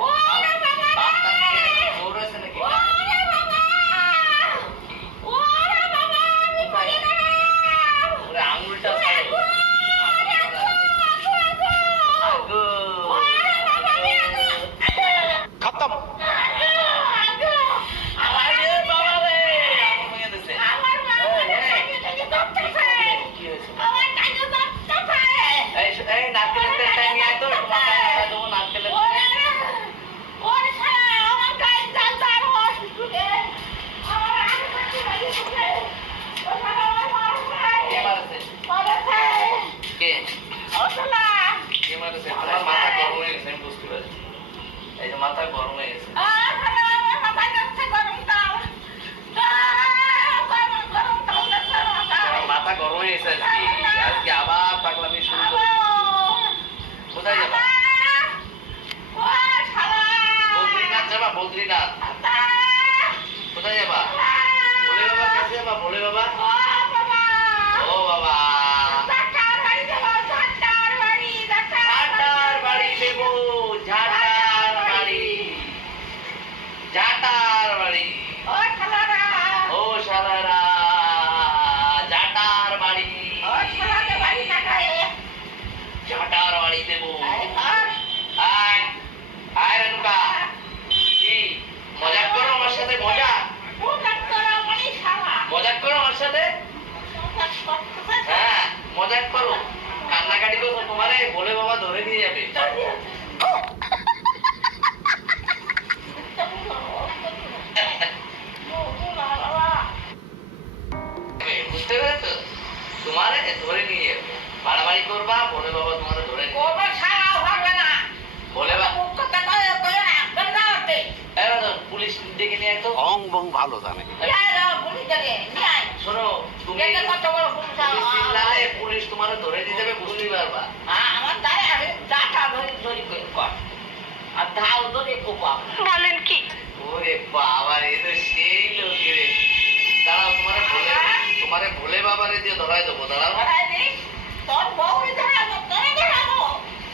Oh! মাথা গরম হয়ে গেছে। মাথা গরম হয়ে গেছে। হ্যাঁ মজা করো। কান্নাকাটি করো তোমারে বলে বাবা ধরে নিয়ে যাবে। বুঝতে পেরেছ? তোমারে ধরে নিয়ে যাবে। বাড়াবাড়ি করবা বলে বাবা তোমারে ধরে যাবে। বলে বাবা এই পুলিশ ডেকে নিয়ে তো। অং বং ভালো জানে। শোনো তুমি তুমি চিল্লালে পুলিশ তোমারে ধরে দিয়ে যাবে বুঝতেই পারবা। বলেন কি? ওরে বাবা রে তো সেই লোক রে। দাঁড়াও তোমারে ভোলে তোমারে ভোলে বাবারে দিয়ে ধরাই দেবো দাঁড়াও।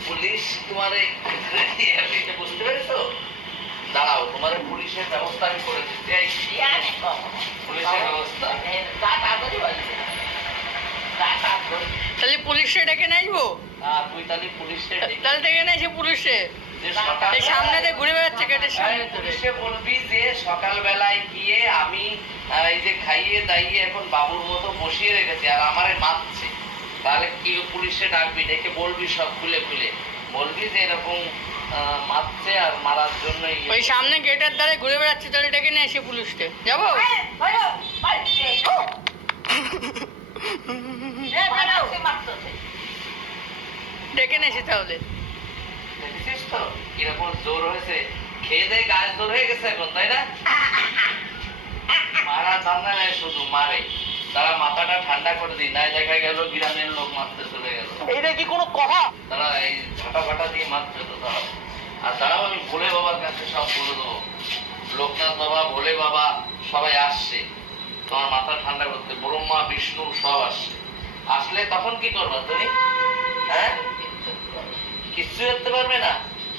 পুলিশ তোমারে ধরে নিয়ে যাবে, এটা বুঝতে পেরেছ? দাঁড়াও তোমারে পুলিশের ব্যবস্থা আমি করে দিচ্ছি। তাহলে পুলিশে ডেকে নিয়ে আসব তুই তাহলে ডেকে- তাহলে ডেকে নিয়ে পুলিশে এই সামনে দিয়ে ঘুরে বেড়াচ্ছে গেটের সামনে পুলিশে বলবি যে সকালবেলায় গিয়ে আমি আহ, এই যে খাইয়ে দাইয়ে এখন বাবুর মতো বসিয়ে রেখেছি আর আমারে মারছে তাহলে কি পুলিশে ডাকবি ডেকে বলবি সব খুলে খুলে বলবি যে এরকম আহ, মারছে আর মারার জন্য ওই সামনে গেটের ধারে ঘুরে বেড়াচ্ছে তাহলে ডেকে নিয়ে আসি পুলিশকে যাব ডেকে আসি তাহলে। দেখেছিস তো? কীরকম জোর হয়েছে? খেয়ে দেয়ে গায়ে জোর হয়ে গেছে এখন তাই না? মারা ধান্দা নেই শুধু মারে। তারা মাথাটা ঠান্ডা করে দিই নাই দেখা গেল গ্রামের লোক মারতে চলে গেল। এইটা কি কোনো কথা? তারা এই ঝাঁটা ফাটা দিয়ে মারতে তো তারা। আর তারাও আমি ভোলে বাবার কাছে সব বলে দেবো। লোকনাথ বাবা ভোলে বাবা সবাই আসছে। তোমার মাথা ঠান্ডা করতে ব্রহ্মা বিষ্ণু সব আসছে। আসলে তখন কি করবা তুমি? হ্যাঁ? কিচ্ছু করতে পারবে না?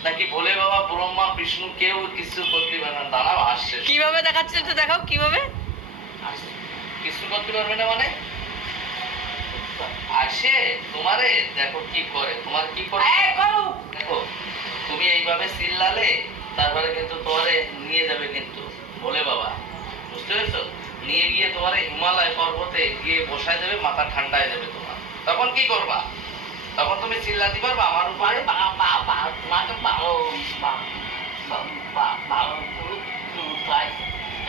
নাকি ভোলে বাবা ব্রহ্মা বিষ্ণু কেউ কিছু করতে পারবে না? তারাও আসছে কীভাবে দেখাচ্ছে তো দেখাও কীভাবে? কিছু করতে পারবে না মানে? আসে তোমারে? দেখো কি করে। তোমার কি করে? দেখো তুমি এইভাবে চিল্লালে তারপরে কিন্তু তোমারে নিয়ে যাবে কিন্তু বলে বাবা। বুঝতে পেরেছ? নিয়ে গিয়ে তোমার হিমালয় পর্বতে গিয়ে বসায় দেবে মাথা ঠান্ডায় যাবে তোমার। তখন কি করবা? তখন তুমি চিল্লাতে পারবা আমার উপরে?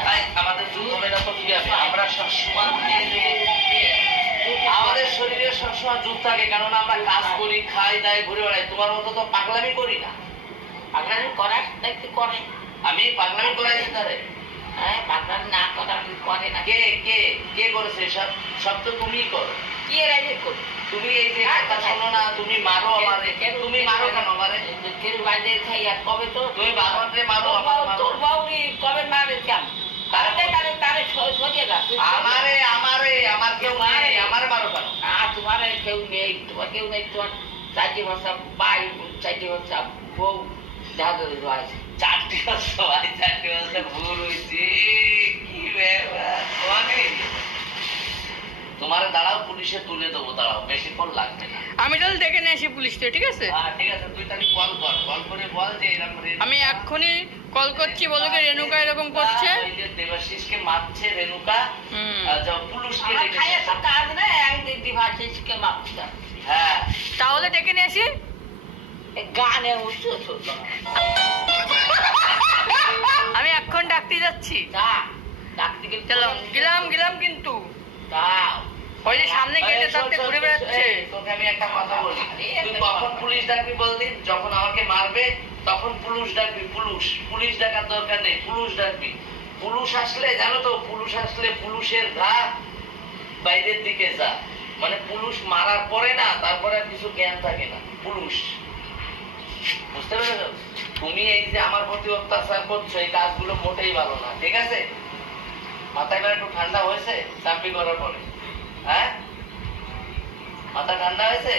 তাই আমাদের যুদ্ধ হবে না তো কি হবে? আমরা সবসময় খেয়ে দেয়ে আমাদের শরীরে সবসময় যুদ্ধ থাকে কেননা আমরা কাজ করি খাই দাই ঘুরে বেড়াই। তোমার মতো তো পাগলামি করি না। আমি পাগলামি করাই তারে কে কে কে করেছে? সব সব তো তুমিই করো। তুমি এই যে কথা শোনো না তুমি মারো আমারে। তুমি মারো কেন আমারে? তুমি বাবারে মারো আমারে মারো। আমারে আমারে আমার কেউ নাই আমারে মারো কেন? তোমার কেউ নেই তোমার কেউ নেই তোমার চারটি ভাষা ভাই চারটি ভাষা বউ জাগর রয়েছে চারটি বছর ভাই চারটি বছর ভুল হয়েছে কি ব্যাপার? তোমার দাঁড়াও পুলিশে তুলে দেবো দাঁড়াও বেশিক্ষণ লাগবে না। আমি তাহলে ডেকে নিয়ে আসি পুলিশকে ঠিক আছে? হ্যাঁ ঠিক আছে তুই তাহলে কল কর কল করে বল যে এরকম আমি এক্ষুনি কল করছি বলো কি রেণুকা এরকম করছে? ওই যে দেবাশিসকে মারছে রেণুকা হুম। আর যা পুলিশকে। খাইয়ে তো কাজ একদিন দিভাশিসকে মাপতে হ্যাঁ। তাহলে ডেকে নিয়ে আসি? গানে উঠছে আমি এখন ডাকতে যাচ্ছি। যা ডাকতে গেলে চলো গেলাম গেলাম কিন্তু। ওই যে সামনে গেটে তাতে ঘুরে বেড়াচ্ছে। তোকে আমি একটা কথা বলি। তুই কখন পুলিশ ডাকবি বলদিন? যখন আমাকে মারবে তখন পুলিশ ডাকবি পুলিশ পুলিশ ডাকার দরকার নেই পুলিশ ডাকবি। পুলিশ আসলে জানো তো পুলিশ আসলে পুলিশের ঘা বাইরের দিকে যা। মানে পুলিশ মারার পরে না তারপরে আর কিছু জ্ঞান থাকে না। পুলিশ বুঝতে পেরেছ? তুমি এই যে আমার প্রতি অত্যাচার করছ এই কাজগুলো মোটেই ভালো না ঠিক আছে? মাথাটা একটু ঠান্ডা হয়েছে চাকরি করার পরে। হ্যাঁ? মাথা ঠান্ডা হয়েছে?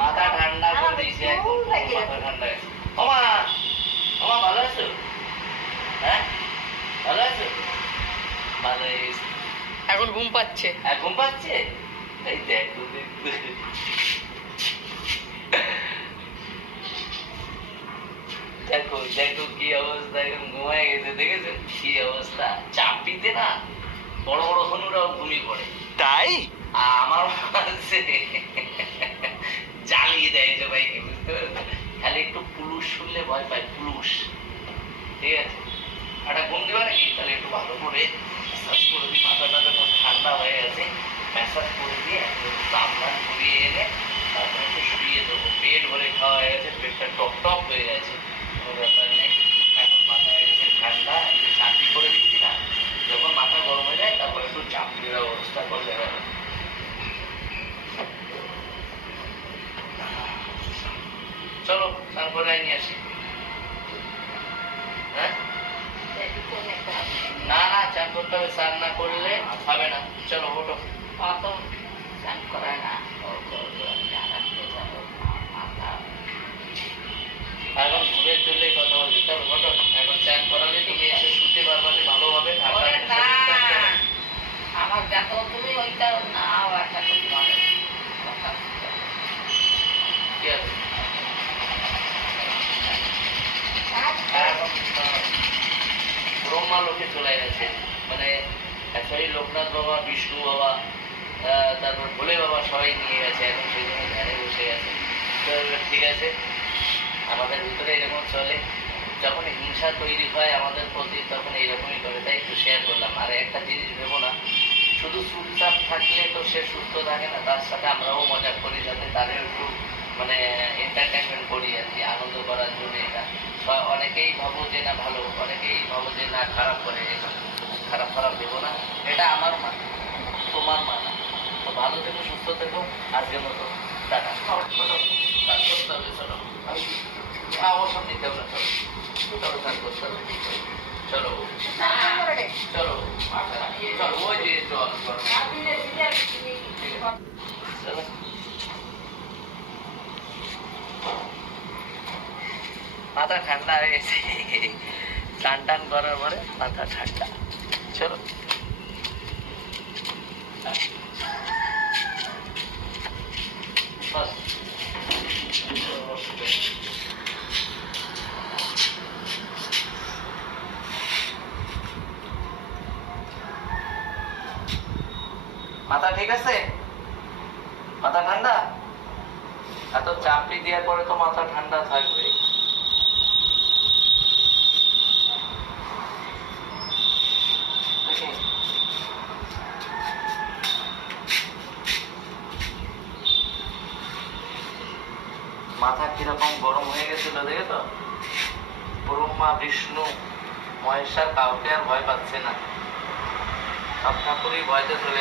মাথা ঠান্ডা করে দিয়েছে মাথা ঠান্ডা হয়েছে। ওমা ওমা ভালো আছো? হ্যাঁ? ভালো আছো? ভালো এখন ঘুম পাচ্ছে। ঘুম পাচ্ছে? এই দেখো। দেখো দেখো কি অবস্থা এখন ঘুমায় গেছে দেখেছ? কি অবস্থা? চাপিতে না বড় বড় হনুরাও ঘুমিয়ে পড়ে। তাই? আমার হচ্ছে জ্বালিয়ে দেয় সবাইকে বুঝতে পেরেছ? খালি একটু পুলুস শুনলে ভয় পায় পুলুস ঠিক আছে? একটা ঘুম দিবা নাকি? তাহলে একটু ভালো করে ম্যাসাজ করে দিই। মাথাটা যখন ঠান্ডা হয়ে গেছে। ম্যাসাজ করে দিয়ে সাবধান করিয়ে এনে তারপরে একটু শুয়ে দেবো। পেট ভরে খাওয়া হয়ে গেছে পেটটা টপ টপ হয়ে গেছে কোনো ব্যাপার নেই এখন মাথা হয়ে গেছে ঠান্ডা একটু চাকরি করে দিচ্ছি না যখন মাথা গরম হয়ে যায় তারপর একটু চাকরির ব্যবস্থা করলে চলো, তারপরে নিয়ে আসি। হ্যাঁ? না না, চান করতে হবে, স্নান না করলে হবে না। চলো, ওঠো। লোকে চলে গেছে মানে অ্যাকচুয়ালি লোকনাথ বাবা, বিষ্ণু বাবা তারপর ভোলে বাবা সবাই নিয়ে গেছে এখন সেই জন্য ধ্যানে বসে গেছে তো ঠিক আছে, আমাদের ভিতরে এরকম চলে। যখন হিংসা তৈরি হয় আমাদের প্রতি, তখন এইরকমই করে। তাই একটু শেয়ার করলাম। আর একটা জিনিস ভেবো না, শুধু চুপচাপ থাকলে তো সে সুস্থ থাকে না, তার সাথে আমরাও মজা করি যাতে তাদের একটু মানে এন্টারটেনমেন্ট করি আর কি আনন্দ করার জন্য এটা। বা অনেকেই ভাবো যে না ভালো অনেকেই ভাবো যে না খারাপ করে খারাপ খারাপ দেবো না। এটা আমার মা তোমার মা না। তো ভালো থেকো সুস্থ থেকো আজকের মতো টাটা। করতে হবে চলো আমি হ্যাঁ নিতে হবে চলো চলো করতে হবে চলো চলো চলো ওই যে জল চলো। মাথা ঠান্ডা হয়ে গেছে। টান টান করার পরে মাথা ঠান্ডা। চলো। মাথা ঠিক আছে? মাথা ঠান্ডা? এত চাপড়ি দেওয়ার পরে তো মাথা ঠান্ডা থাকবে মাথা কীরকম গরম হয়ে গেছিল দেখে তো ব্রহ্মা, বিষ্ণু মহেশ্বর কাউকে আর ভয় পাচ্ছে না। সব ঠাকুরই ভয়তে চলে